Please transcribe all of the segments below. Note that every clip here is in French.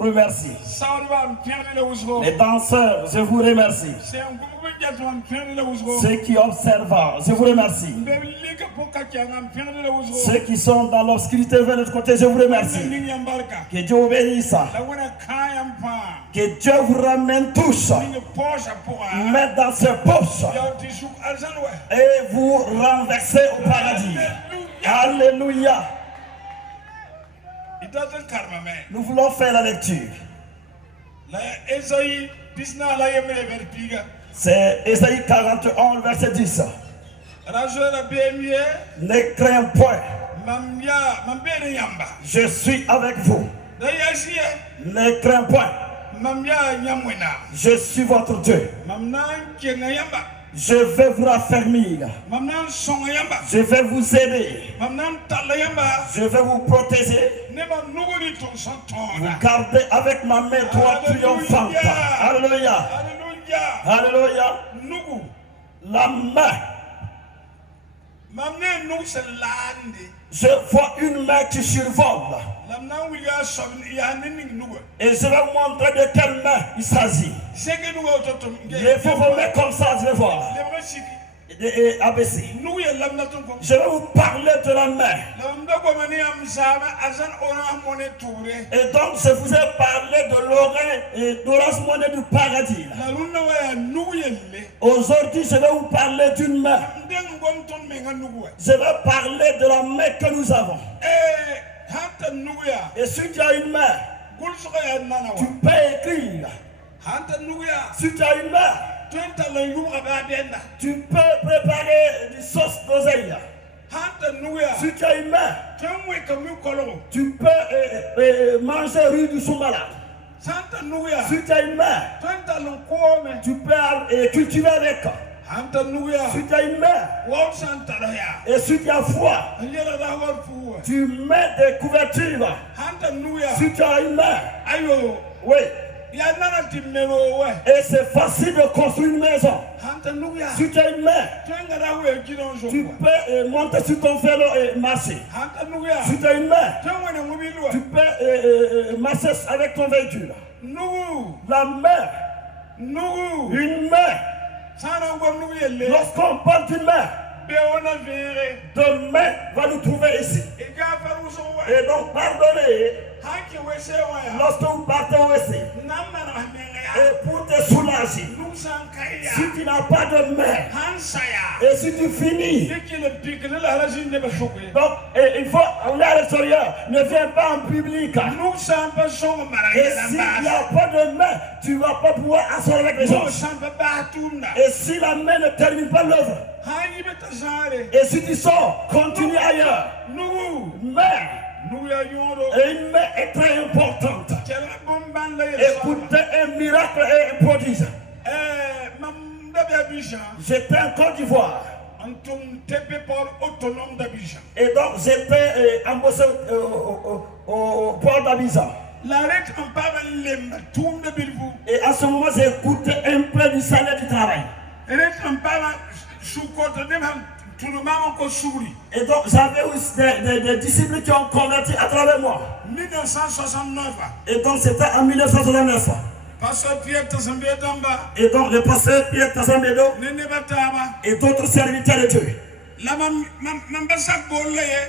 remercie. Les danseurs, je vous remercie. Ceux qui observent, je vous remercie. Ceux qui sont dans l'obscurité vers l'autre côté, je vous remercie. Que Dieu vous bénisse. Que Dieu vous ramène tous. Mettez dans ses poches. Et vous renversez au paradis. Alléluia. Nous voulons faire la lecture. C'est Ésaïe 41, verset 10. Ne crains point. Je suis avec vous. Ne crains point. Je suis votre Dieu. Je vais vous raffermir. Je vais vous aider. Je vais vous protéger. Vous gardez avec ma main droite triomphante. Alléluia. Alléluia. La main. Je vois une main qui survole. Et je vais vous montrer de quelle main il s'agit. Levez vos mains comme ça, je vais voir. Et abaissez. Je vais vous parler de la main. Et donc je vous ai parlé de l'oreille et d'Orange Money du paradis. Aujourd'hui je vais vous parler d'une main. Je vais parler de la main que nous avons. Et si tu as une main, tu peux écrire. Si tu as une main, tu peux préparer du sauce d'oseille. Si tu as une main, tu peux manger riz du soumala. Si tu as une main, tu peux cultiver avec. Si tu as une main, et si tu as foi, tu mets des couvertures. Si tu as une main, oui. Et c'est facile de construire une maison. Si tu as une main, tu peux monter sur ton vélo et marcher. Si tu as une main, tu peux marcher avec ton véhicule. La main, une main. Lorsqu'on parle d'une main, demain va nous trouver ici. Et donc pardonnez. Lorsque vous partez au WC, et pour te soulager, si tu n'as pas de main, et si tu finis, donc il faut aller à l'extérieur, ne viens pas en public. Et s'il n'y a pas de main, tu ne vas pas pouvoir asseoir avec les gens. Et si la main ne termine pas l'œuvre, et si tu sors, continue ailleurs. Main. Et une main est très importante. Écoutez, un miracle est un prodige. J'étais en Côte d'Ivoire. Et donc j'étais embauché au port d'Abidjan. Et à ce moment, j'écoutais un peu du salaire du travail. Et donc j'avais aussi des disciples qui ont converti à travers moi. 1969. Et donc c'était en 1969. Et donc le pasteur Pierre Tassambedo et d'autres serviteurs de Dieu.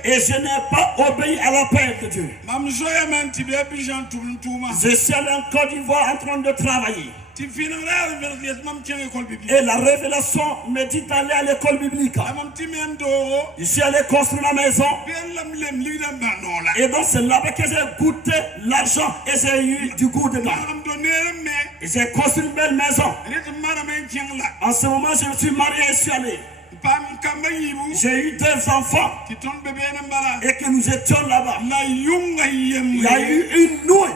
Et je n'ai pas obéi à l'appel de Dieu. Je suis allé en Côte d'Ivoire en train de travailler. Et la révélation me dit d'aller à l'école biblique. Je suis allé construire la maison. Et donc c'est là-bas que j'ai goûté l'argent et j'ai eu du goût dedans. Et j'ai construit une belle maison. En ce moment, je me suis marié et je suis allé. J'ai eu 2 enfants et que nous étions là-bas. Il y a eu une nuit.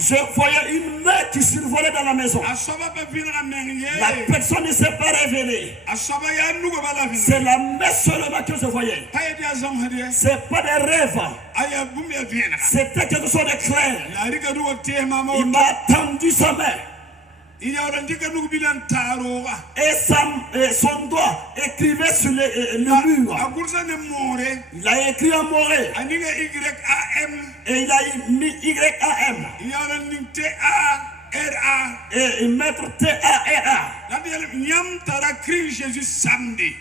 Je voyais une main qui survolait dans la maison. La personne ne s'est pas révélée. C'est la main seulement que je voyais. Ce n'est pas des rêves. C'était quelque chose de clair. Il m'a tendu sa main. Et son doigt écrivait sur le mur. Il a écrit en moré. Et il a mis YAM. Et mettre TARA.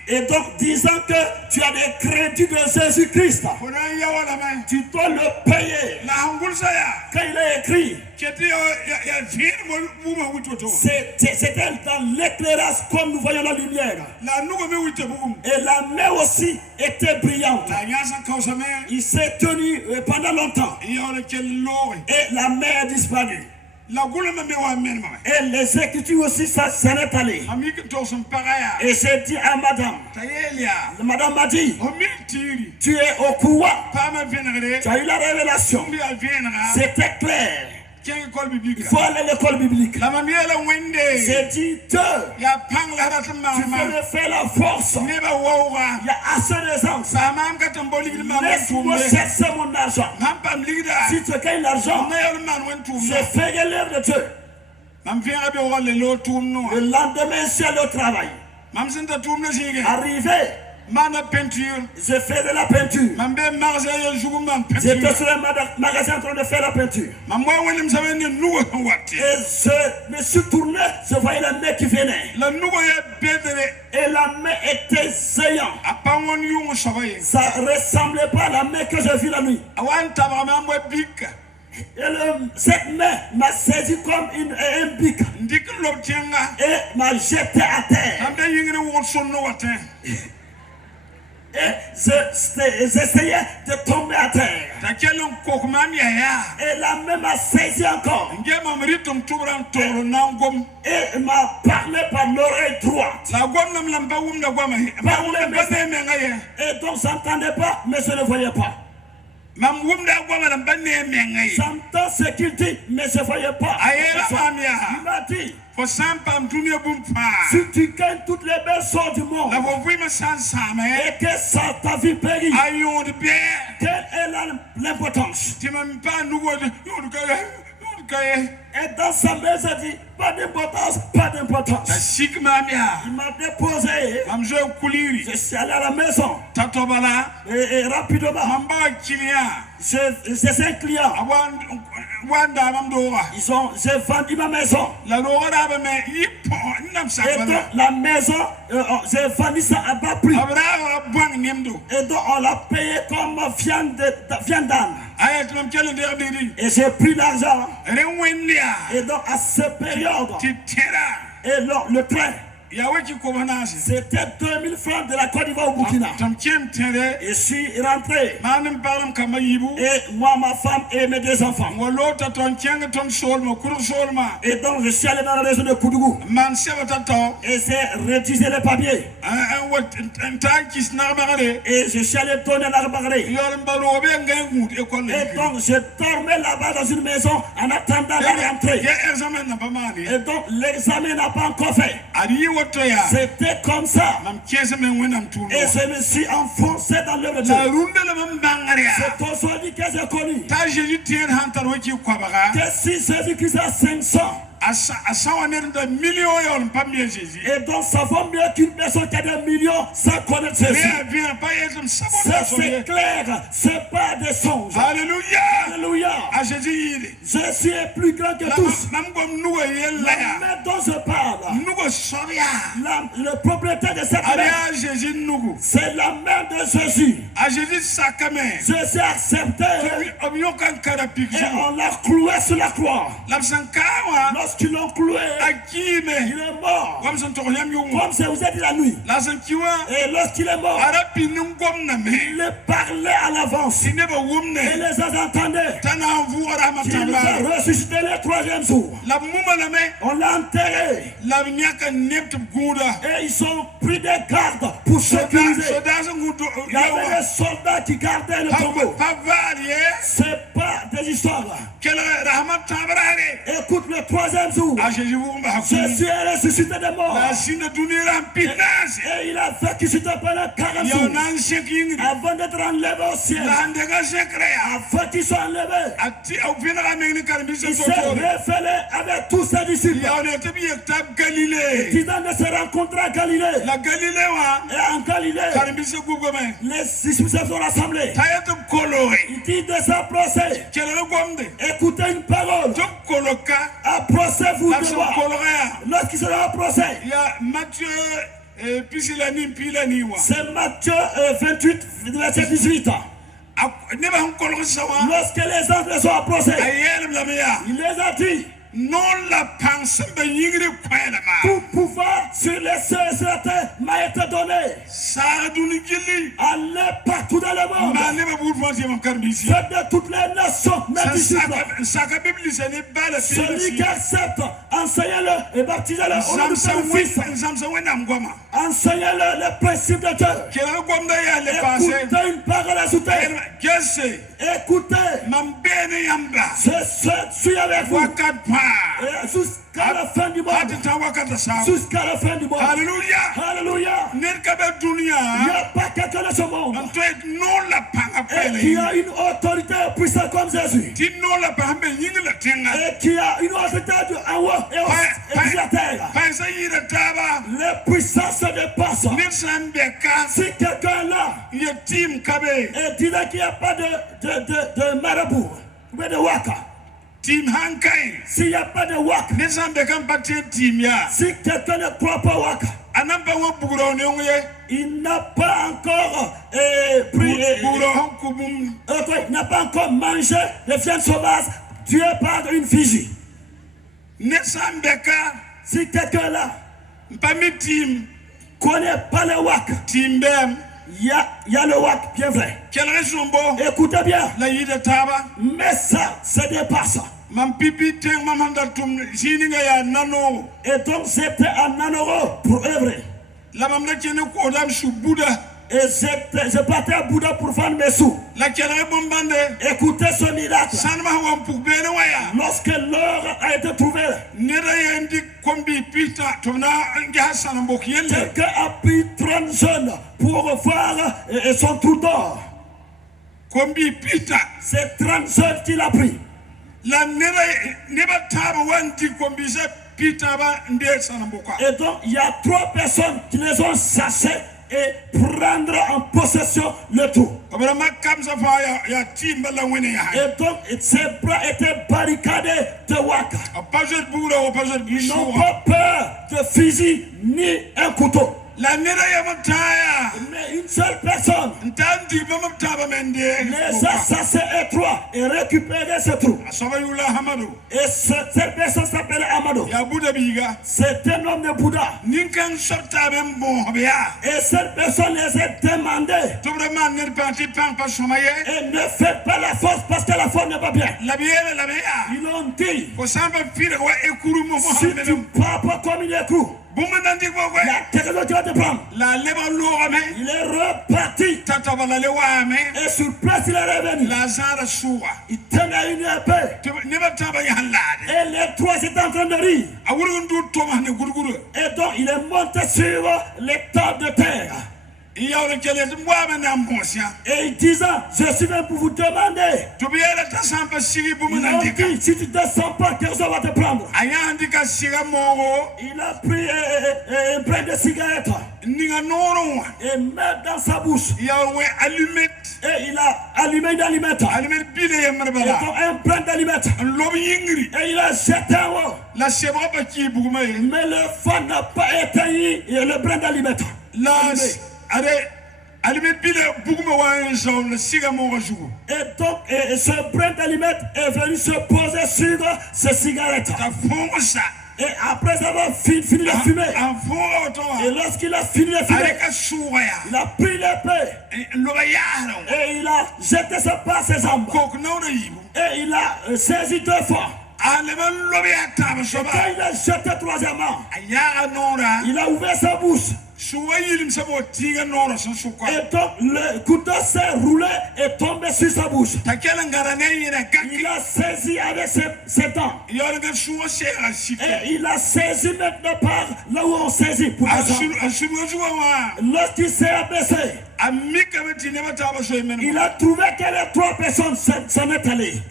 Et donc disant que tu as des crédits de Jésus-Christ, tu dois le payer. Quand il a écrit, c'était dans l'éclairage comme nous voyons la lumière. Et la mer aussi était brillante. Il s'est tenu pendant longtemps. Et la mer a disparu. Et les Écritures aussi, ça s'en est allé. Et j'ai dit à madame m'a dit, tu es au courant, tu as eu la révélation, c'était clair. Il faut aller à l'école biblique. J'ai dit, Dieu, tu veux me faire la force. Il y a assez de gens. Laisse-moi chercher mon argent. Si tu gagnes l'argent, je ferai l'œuvre de Dieu. Le lendemain, je suis allé au travail. Arrivé, je fais de la peinture. J'étais sur un magasin en train de faire la peinture. Et je me suis tourné, je voyais la main qui venait. Et la main était saillante. Ça ne ressemblait pas à la main que j'ai vue la nuit. Et cette main m'a saisi comme un bic et m'a jeté à terre. Et j'essayais de tomber à terre. Et la main m'a saisi encore. Et m'a parlé par l'oreille droite. Et donc j'entendais pas, mais je ne voyais pas. J'entends ce qu'il dit, mais je ne voyais pas. Il m'a dit, si tu gagnes toutes les belles choses du monde et que ça ta vie périt, quelle est l'importance? Et dans sa main, il dit, pas d'importance, pas d'importance. Il m'a déposé. Je suis allé à la maison. Et rapidement, j'ai un client. J'ai vendu ma maison. Et donc, la maison, j'ai vendu ça à bas prix. Et donc, on l'a payé comme viande d'âne. Et j'ai pris l'argent. Et donc, à cette période, et le train, c'était 2000 francs de la Côte d'Ivoire au Burkina. Et je suis rentré. Et moi, ma femme et mes deux enfants. Et donc je suis allé dans la région de Koudougou. Et j'ai rédigé les papiers. Et je suis allé donner l'arbaré. Et donc je dormais là-bas dans une maison en attendant la rentrée. Et donc l'examen n'a pas encore fait. C'était comme ça. Et je me suis enfoncé dans l'œuvre de Dieu. C'est aujourd'hui que j'ai connu que si Jésus-Christ a 500, et donc ça vaut mieux qu'une personne qui a des millions sans connaître Jésus. C'est clair, c'est pas des songes. Alléluia. Alléluia. Jésus est plus grand que tous. La main dont je parle, le propriétaire de cette main, c'est la main de Jésus. Jésus a accepté et on l'a cloué sur la croix. Lorsqu'ils l'ont cloué, il est mort. Comme ça vous a dit la nuit. Et lorsqu'il est mort, il parlait à l'avance. Et les gens entendaient qu'il va ressusciter le troisième jour. On l'a enterré. Et ils ont pris des gardes pour sécuriser. Il y avait des soldats qui gardaient le tombeau. C'est pas des histoire. Écoute le troisième jour. Jésus est ressuscité des morts. Et il a vécu sur terre pendant 40 jours. Avant d'être enlevé au ciel. Avant qu'il soit enlevé. Il s'est révélé avec tous ses disciples. Disant de se rencontrer à Galilée. Et en Galilée, les disciples se sont rassemblés. Il dit de s'approcher. Écoutez une parole. Approchez-vous de moi. Lorsqu'ils se sont approchés. C'est Matthieu 28, verset 18. Lorsque les anges les ont approchés, il les a dit. Non la pensée tout pouvoir sur les cieux et sur la terre m'a été donné. Allez partout dans le monde. Faites de toutes les nations mes disciples. Celui qui accepte, enseignez-le et baptisez-le au nom du Père et du Fils. Enseignez-le les principes de Dieu. Écoutez une parole ajoutée. Écoutez. Je suis avec vous. Jusqu'à la fin du monde. Jusqu'à la fin du monde. Alléluia. Alléluia. Il n'y a pas quelqu'un de ce monde et qui a une autorité puissante comme Jésus. Et qui a une autorité en haut et sur la terre. Les puissances se dépassent. Si quelqu'un est là et dit qu'il n'y a pas de marabout ou de waka. S'il n'y a pas de wak, si quelqu'un ne croit pas wak, il n'a pas encore il n'a pas encore mangé les viandes sauvages tuées par une Fiji. Si quelqu'un là connaît pas le wak, il y a le wak bien vrai. Écoutez bien. Mais ça se dépasse. Et donc c'était un nanoro pour œuvrer. Et je partais à Bouddha pour vendre mes sous. Écoutez ce miracle. Lorsque l'or a été trouvé, quelqu'un a pris 30 jeunes pour voir son trou d'or. C'est 30 jeunes qu'il a pris. Et donc il y a 3 personnes qui les ont chassés et prendre en possession le tout. Et donc ces bras étaient barricadés de waka. Ils n'ont pas peur de fusil ni un couteau. Mais une seule personne les a chassés étroits et récupéré ce trou. Et cette personne s'appelle Amado. C'est un homme de Bouddha. Et cette personne les a demandé. Et ne faites pas la force parce que la force n'est pas bien. Ils ont dit. Si tu parles pas comme il est cru. Il est reparti. Et sur place il est revenu. Il tenait une épée. Et les 3 étaient en train de rire. Et donc il est monté sur les tables de terre. Et il disait, je suis venu pour vous demander. Il a dit, si tu ne descends pas, quelqu'un va te prendre. Il a pris un brin de cigarette et mis dans sa bouche. Et il a allumé une allumette. Et donc un brin d'allumette. Et il a jeté en haut. Mais le feu n'a pas éteint le brin d'allumette. Et donc ce brin d'allumette est venu se poser sur ces cigarettes. Et après avoir fini de fumer, et lorsqu'il a fini de fumer, il a pris l'épée et il a jeté ça par ses jambes. Et il a saisi 2 fois. Et quand il a jeté 3e, il a ouvert sa bouche. Et donc le couteau s'est roulé et tombé sur sa bouche. Il a saisi avec ses dents. Et il a saisi maintenant par là où on saisit. Lorsqu'il s'est abaissé, il a trouvé que les 3 personnes s'en est allées.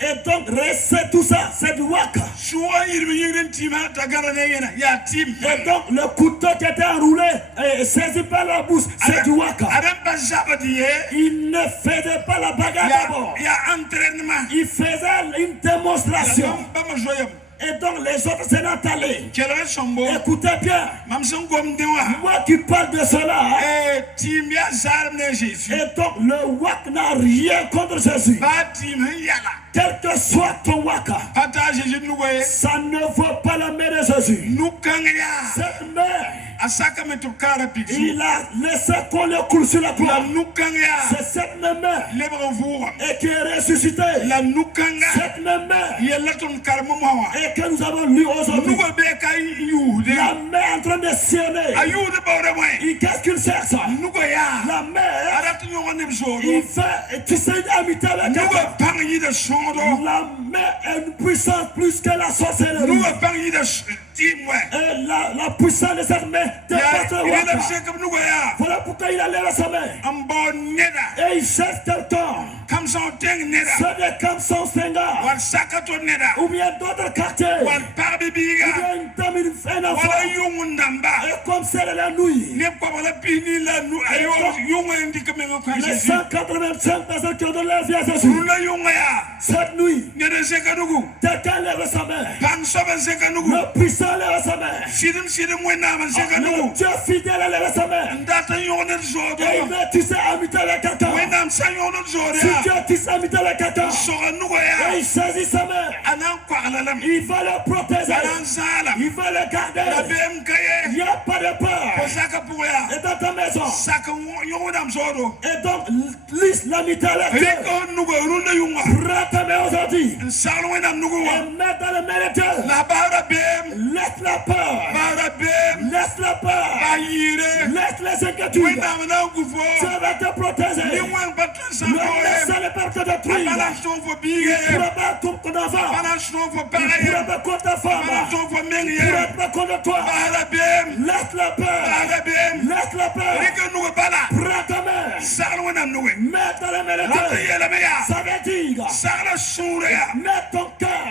Et donc, c'est tout ça, c'est du waka. Et donc, le couteau qui était enroulé et saisi par la bouche, c'est du waka. Il ne faisait pas la bagarre d'abord. Il faisait une démonstration. Et donc les autres s'en sont allés. Écoutez bien. Moi qui parle de cela. Et donc le wak n'a rien contre Jésus. Quel que soit ton waka, ça ne vaut pas la main de Jésus. Cette main, il a laissé qu'on le coule sur la croix. C'est cette même main et qui est ressuscitée. Cette même main et que nous avons lu aujourd'hui. La main en train de sillonner. Qu'est-ce qu'il sert ça? La main, il fait, tu sais, une amitié avec quelqu'un. La main est une puissance plus que la sorcellerie. Et la puissance de cette main dépasse le waka. Voilà pourquoi il a levé sa main. Et il cherche quelqu'un. C'est des Kamson Senga. Ou bien d'autres quartiers. Ou bien une dame, un enfant. Et comme c'est la nuit. Les 185 personnes qui ont donné la vie à Jésus. Cette nuit, quelqu'un lève sa main. Le puissant lève sa main. Le Dieu fidèle lève sa main. Et il veut tisser amitié avec quelqu'un. Si Dieu tisse amitié avec quelqu'un, et il saisit sa main, il va le protéger. Il va le garder. Il n'y a pas de peur. Et dans ta maison. Et donc, lisse l'amitié avec Dieu. Prends ta main aujourd'hui. Et mets dans le main de Dieu. Laisse la peur. Laisse la peur. Laisse les inquiétudes. Dieu va te protéger. Ne laisse le peur te détruire. Il ne pourra pas contre ton enfant. Il ne pourra pas contre ta femme. Il ne pourra pas contre toi. Laisse la peur. Laisse la peur. Prends ta main. Mets dans le main de Dieu. Ça veut dire. Mets ton cœur.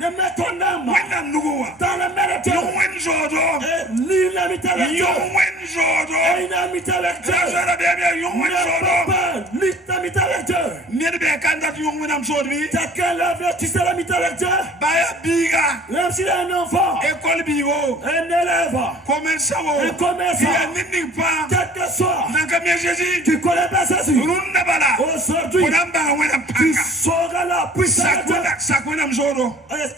Mets ton âme dans le main de Dieu. Et lis l'amitié avec Dieu. Et une amitié avec Dieu. N'aie pas peur. Lis l'amitié avec Dieu. Quelqu'un veut tisser l'amitié avec Dieu. Même s'il est un enfant. Un élève. Un commerçant. Quel que soit. Tu connais pas Jésus. Aujourd'hui, tu sauras la puissance de Dieu.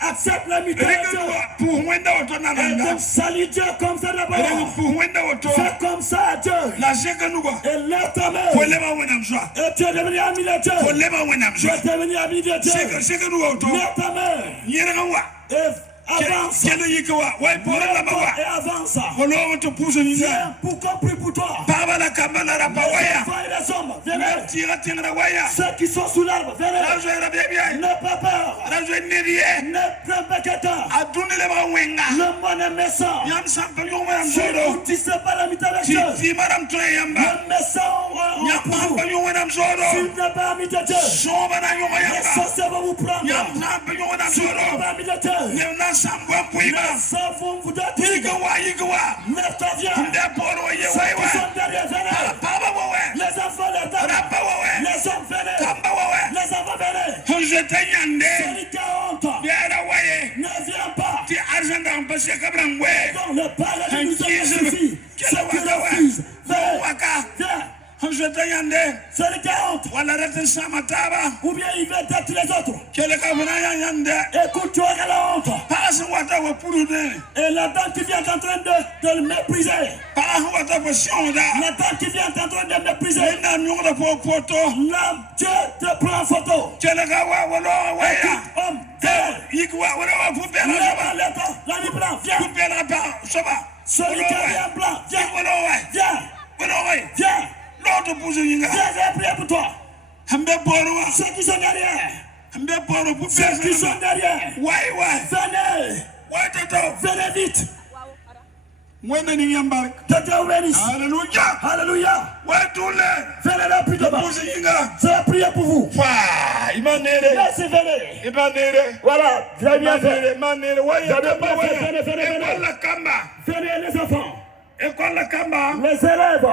Accepte l'amitié avec Dieu. Et donc salut Dieu comme ça d'abord. Fais comme ça à Dieu. Et lève ta main. Et tu es devenu ami de Dieu. Tu es devenu ami de Dieu. Lève ta main. Et avance. Et avance. Viens pour qu'on prie pour toi. Les enfants et les hommes, venez. Ceux qui sont sous l'arbre, venez. N'aie pas peur. Ne prends pas quelqu'un. Le monde est méchant. Si vous ne tissez pas l'amitié avec Dieu, le méchant va pour vous. Si vous n'êtes pas ami de Dieu, les sorciers vont vous prendre. Si vous n'êtes pas ami de Dieu, les sorts vont vous détruire. Lève-toi, viens. Ceux qui sont derrière, venez. Les enfants, les dames. Les hommes, venez. Les enfants, venez. Celui qui a honte, ne viens pas. Donc le paradis nous a suffit. Ceux qui refusent, venez. Viens. Celui qui a honte, ou bien il veut détruire les autres. Écoute, tu auras la honte. Et la dame qui vient en train de le mépriser. La dame qui vient en train de mépriser. Là, Dieu te prend en photo. Écoute, homme, L'ami blanc, viens. Celui qui est blanc, viens. Viens. Viens. Viens, j'ai prié pour toi. Ceux qui sont derrière. Ceux qui sont derrière. Venez vite. Que Dieu bénisse. Alléluia. Alléluia. Venez là plus devant. Je vais prier pour vous. Merci, venez. Voilà, très bien fait. Venez, les enfants. Les élèves.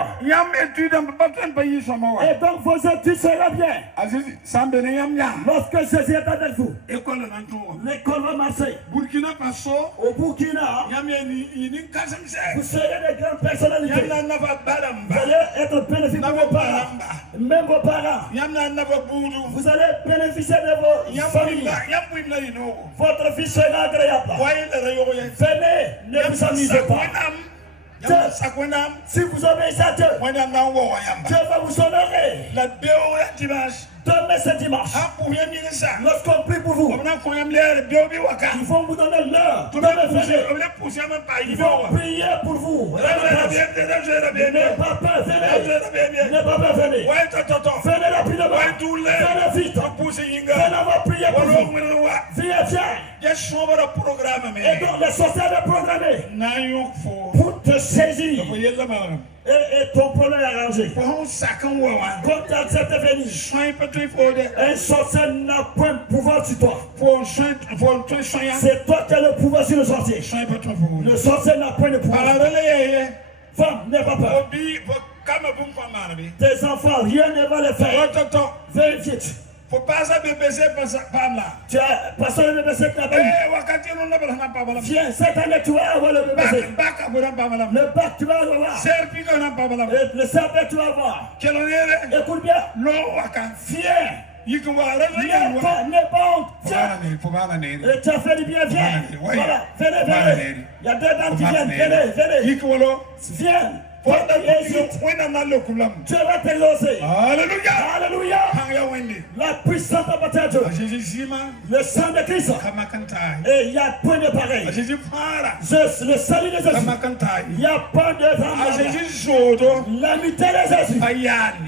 Et donc vos études seront bien. Lorsque Jésus est avec vous, l'école va marcher. Au Burkina, vous serez des grandes personnalités. Vous allez être bénéfique pour vos parents. Même vos parents. Vous allez bénéficier de vos familles. Votre vie sera agréable. Venez, ne vous amusez pas. Si vous obéissez à Dieu, Dieu va vous honorer. Demain c'est dimanche. Lorsqu'on prie pour vous, ils vont vous donner l'heure. Ils vont prier pour vous. N'ayez pas peur, venez. N'ayez pas peur, venez. Venez rapidement. Venez vite. Venez, on va prier pour vous. Viens, viens. Et donc les sorciers sont programmés pour te saisir. Et ton problème est arrangé. Quand tu acceptes de venir, un sorcier n'a point de pouvoir sur toi. C'est toi qui as le pouvoir sur le sorcier. Le sorcier n'a point de pouvoir. Femme, n'aie pas peur. Tes enfants, rien ne va les faire. Viens vite. Faut pas ça BBC là. Tu as passé le BBC qui n'a pas eu. Viens, cette année tu vas avoir le BBC. Le bac tu vas avoir. Le serpent tu vas avoir. Écoute bien. Viens. N'aie pas honte. Viens. Tu as fait du bien, viens. Voilà, venez. Il y a deux dames qui viennent. Venez. Viens. Dieu va te loger. Alléluia. La puissance appartient à Dieu. Le sang de Christ. Et il y a point de pareil. Le salut de Jésus. Il n'y a pas de l'amitié de Jésus.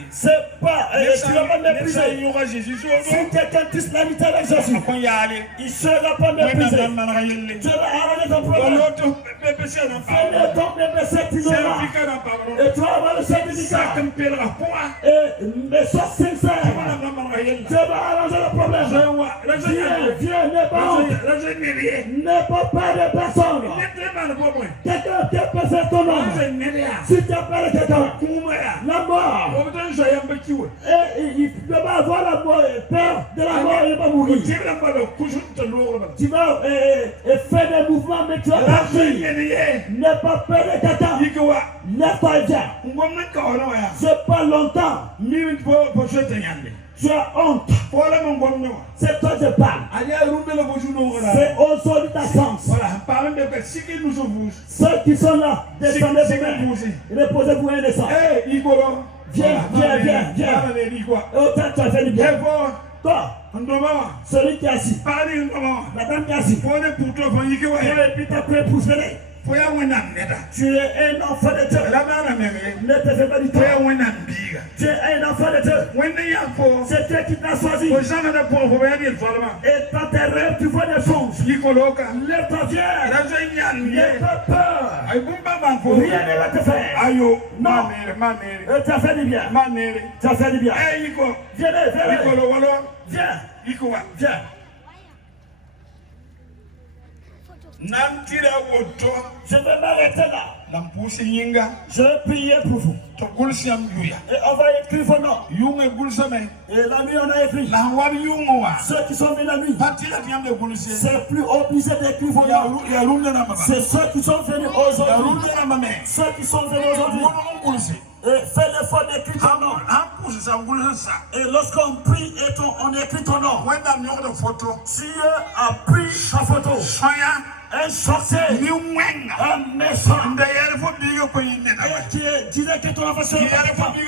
C'est pas. Tu ne vas pas mépriser. Si quelqu'un touche l'amitié de Jésus, il ne sera pas méprisé. Tu vas arrêter ton problème. Venez donc mépriser, tu l'auras. Et tu vas avoir le certificat. Mais ça, c'est ça. Tu vas arranger le problème. Viens, n'aie pas honte. N'aie pas peur de personne. Quelqu'un qui peut faire ton nom. Si tu appelles quelqu'un, la mort. Et il ne va pas avoir la mort. Peur de la mort, il ne va pas mourir. Tu vas faire des mouvements, mais tu vas partir. N'aie pas peur de quelqu'un. Lève-toi et viens. C'est pas longtemps. Tu as honte. C'est toi qui parle. C'est aujourd'hui ta chance. Ceux qui sont là, descendez vous-même. Reposez-vous un descend. Viens. Oh, tu as fait du bien. Toi, celui qui est assis. La dame qui est assise. Et puis tu as pris pour venir. Tu es un enfant de Dieu. Ne te fais pas du tout. Tu es un enfant de Dieu. C'est Dieu qui t'a choisi. Et dans tes rêves, tu vois des choses. Lève-toi, viens. N'aie pas peur. Rien ne va te faire. Non. Tu as fait du bien. Tu as fait du bien. Viens. Je vais m'arrêter là. Je vais prier pour vous. Et on va écrire vos noms. Et la nuit, on a écrit. Ceux qui sont venus la nuit, c'est plus obligé d'écrire vos noms. C'est ceux qui sont venus aujourd'hui. Ceux qui sont venus aujourd'hui. Et fais l'effort d'écrire ton nom. Et lorsqu'on prie et on écrit ton nom, Dieu a pris ta photo. Un sorcier, un méchant, et qui disait que ton enfant serait pas que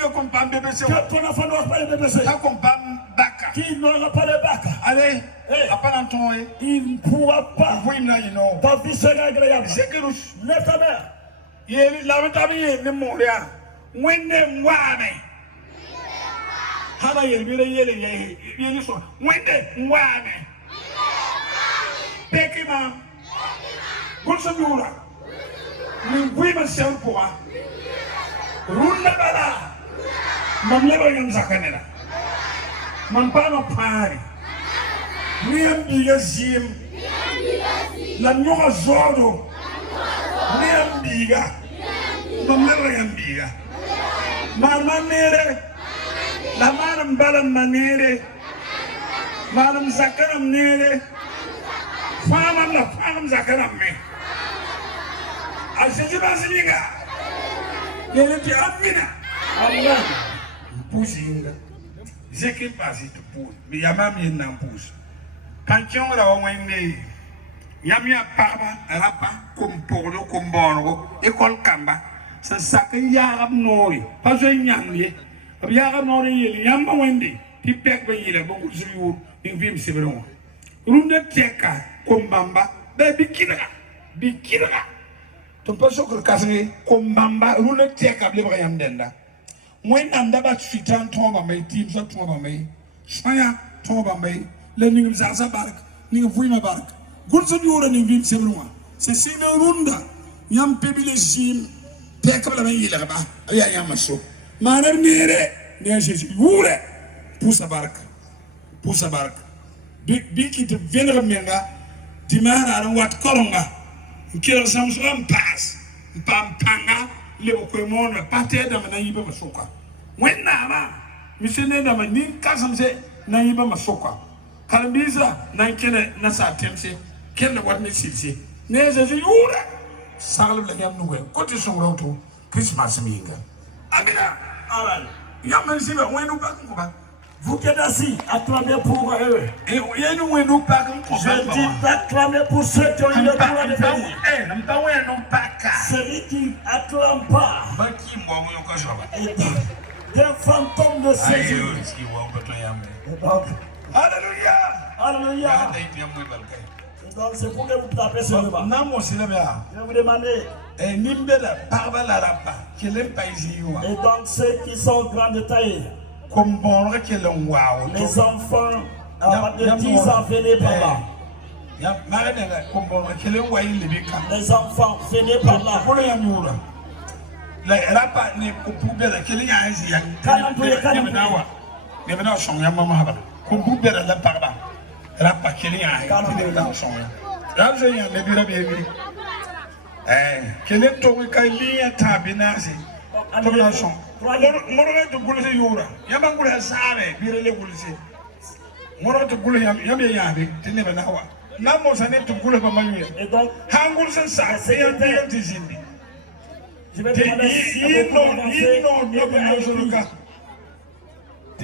ton enfant n'aura pas le BBC. Qui n'aura pas le bac. Allez, après l'entendre, Il ne pourra pas. vous me l'avez dit. Ta vie sera agréable. C'est que nous. Lève ta main. Il est là, il est là. When they want me. How are you? You so when they want me. Take him out. What's the rule? We must sell for rule the bala. Man never young Zakanela. Man pano party. Niam biga zim. La noa zodo. Niam biga. Man never young biga. Man manere. La manam balam manere. Manam Zakanam nere. Famam la famam Zakanam me. Asiji basilinga. Yele ti amina. Amen. Pusinga. Zeki pasi tu pu. Mi yamam yin nam pus. Kanchong ra wende. Yamia papa rapa kumporo kumbono ekol kamba. Sa sakin yarab nori. Paso nyamye. Yarab nori yele yamba wende. Ti pek ba yele bo kusiyu ni vim sibron. Runda teka kumbamba be bikira. Tu peux se casser comme Bamba, roule teka blibre yamdenda. When I'm dabat fitan tomba may team so tomba may. Spanya tomba may. Learning Zaza bark, ning of Wima bark. Gulson Yura ning Vim Sebrua. C'est Sina Runda. Yam Pebile Jim. Take up la Yelaba. Ayamaso. Maner Nere. Near Yure. Pusa bark. Big it Veneramenga. Dimana and what Koronga. Kira Samson pass, Pampanga, Leoquemon, Pate, and Naiba Masoka. When Nama, Missinema, Nin Cousin say, Naiba Masoka. Kalambiza, Nankene, Nasa Temse, Kenda what Mississippi. Neza Yura, Salam Yamnu, go to some road to Christmas Minga. Amina, Alan, Yaman Siva, when you back. Vous qui êtes assis, acclamez pour eux. Et nous nous parlons pour je dis d'acclamer pour ceux qui ont eu le droit de venir. Celui qui n'acclame pas. Des fantômes de Jésus. Alléluia. Alléluia. Donc c'est pour que vous tapez sur le bas. Je vais vous demander. Et donc ceux qui sont grands de taille. Les enfants de 10 ans venez par là. Les enfants venez par là. Moro to gulse yura yamba gulse sabe birele gulse moro to gulse yamba yabe tinebe nawa namo sane to gulse ba manuye hangul sen sa yamba tizindi je vais demander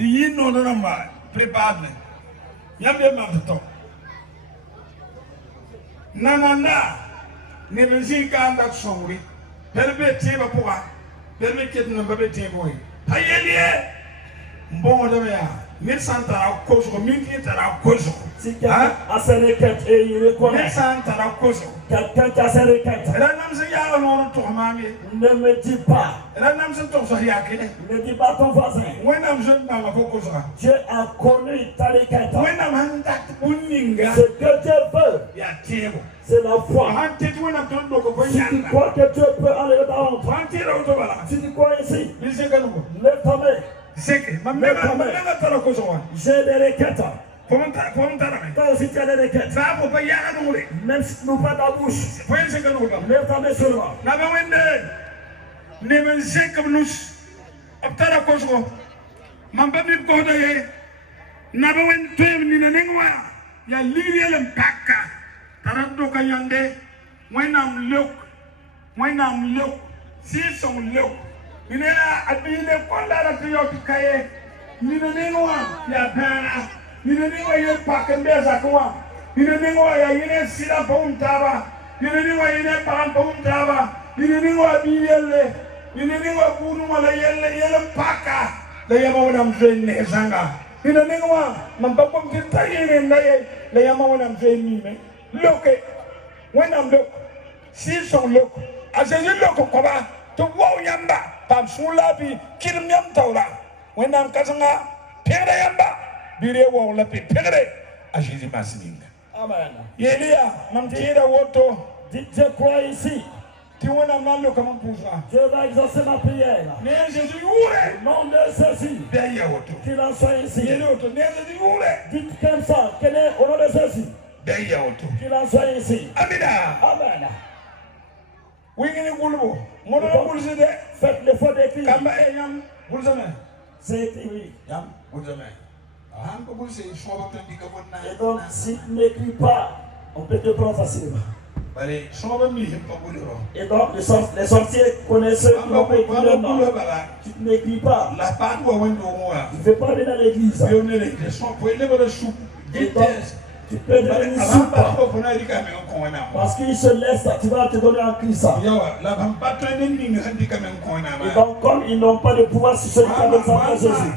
si no namba prépare yamba ma to nananda ne benzi ka ndak songri perbe tiba poa permet que nous ne pouvons pas témoigner. Aïe, bon, mais sans ta cause, ta cause. Si quelqu'un a ses requêtes et il reconnaît. Quelqu'un qui a ses requêtes. Ne me dis pas. Ne dis pas à ton voisin. Dieu a connu ta requête. Ce que Dieu veut, c'est la foi. Si tu crois que Dieu peut enlever ta honte, si tu crois ici, lève ta main. J'ai des requêtes. Toi aussi tu as des requêtes. Même si tu n'ouvres pas ta bouche, lève ta main sur moi. When I'm look, see some look. You know, I've been a conda to your Kaye. You know, ya Pana. You know, you pack and bears at one. You know, you didn't sit up on Tava. You know, you didn't pump on Tava. You know, what be yellow. You know, what Guru yellow Paka. The Yamam Zanga. Il a n'est pas, mon papa me dit, les yamans on a fait mime. Look, when I'm look, si son look, as a look of Koba, to wow yamba, Pam Sulabi, Kirim Yam Taura, when I'm Kazanga, Pere Yamba, Bire wall up in Pere, as she's imagining. Amen. Yelia, Mamtira Woto, Je crois ici. tu vois un mal comment pour ça. Je vais exaucer ma prière. Mais Jésus, Au nom de Jésus. derrière Woto. Qu'il en soit ici. Il est auto, mais Jésus, Dites comme ça. Quel est au nom de Jésus. derrière Woto. Qu'il en soit ici. Amina. Amen. Oui, il est boulot. Mon nom, vous le savez. Faites l'effort d'écrire. Kamba et Yam, vous le savez. C'est écrit, oui. Yam, vous le savez. Ah, vous le savez, je suis en train de dire que Et donc, si tu n'écris pas, on peut te prendre facilement. Allez, je suis en train de dire que Et donc, les sorciers connaissent ceux qui n'ont pas écrit leur nom. Si tu n'écris pas, la part où on doit tu ne fais pas aller dans l'église. Et donc, tu peux devenir soupe. Parce qu'il se laisse, tu vas te donner en Christ. Et donc, comme ils n'ont pas de pouvoir sur celui qui a besoin de Jésus.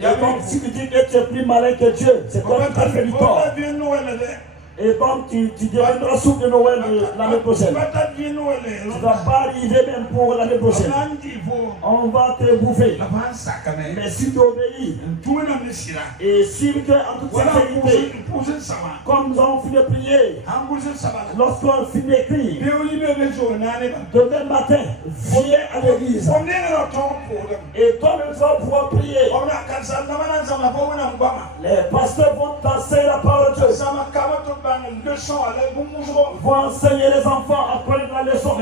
Et donc, si tu dis que tu es plus malin que Dieu, c'est toi qui as fait du tort. Et donc, tu deviendras soupe de Noël l'année prochaine. Tu ne vas pas arriver même pour l'année prochaine. On va te bouffer. Mais si tu obéis, et si tu es en toute sincérité, comme nous avons fini de prier, lorsqu'on finit d'écrire, demain matin, viens à l'église. Et toi-même, tu vas pouvoir prier. Les pasteurs vont t'enseigner la parole de Dieu. Vont enseigner les enfants à connaître la leçon.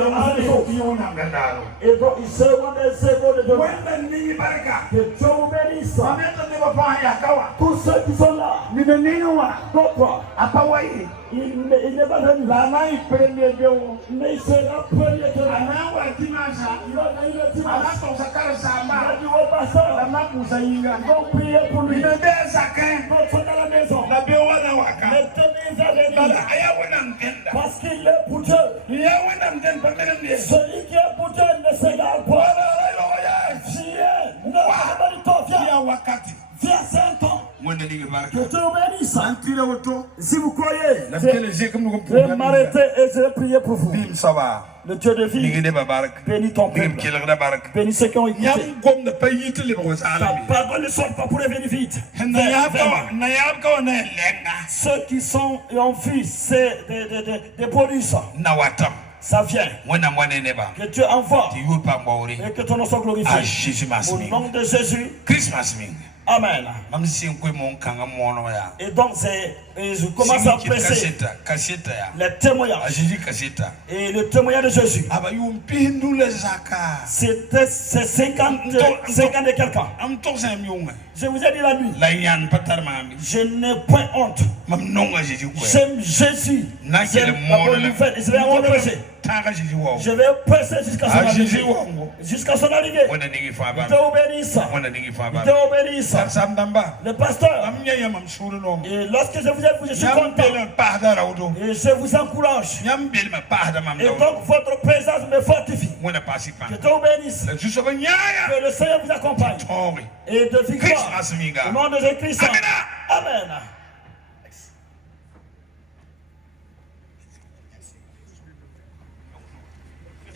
Et donc, ils seront des héros de demain. Que Dieu vous bénisse. Tous ceux qui sont là, d'autres, il n'est pas venu. Mais il sera premier de demain. Il va venir le dimanche. Il va dire au pasteur, ils vont prier pour lui. D'autres sont dans la maison. Mettez-les vers l'église. Parce qu'il est pour Dieu. Celui qui est pour Dieu ne s'égare pas. Viens, viens, c'est un temps. Que Dieu bénisse. Si vous croyez, je vais m'arrêter et je vais prier pour vous. Le Dieu de vie, bénis ton peuple. Bénis ceux qui ont écouté. Ta parole ne sort pas pour revenir vite. Ceux qui sont et ont fui, c'est des bonus. Ça vient. Que Dieu envoie et que ton nom soit glorifié. Au nom de Jésus. Amen. Et donc, je commence à presser les témoignages. Et le témoignage de Jésus, c'était 50 et quelqu'un. Je vous ai dit la nuit, je n'ai point honte. J'aime Jésus. J'aime la bonne nouvelle. Je vais en prêcher. Je vais presser jusqu'à son arrivée. Dieu vous bénisse. Dieu vous bénisse. Le pasteur. Et lorsque je vous ai vu, je suis content. Et je vous encourage. Et donc votre présence me fortifie. Que Dieu vous bénisse. Que le Seigneur vous accompagne. Et de victoire. Au nom de Jésus-Christ. Amen.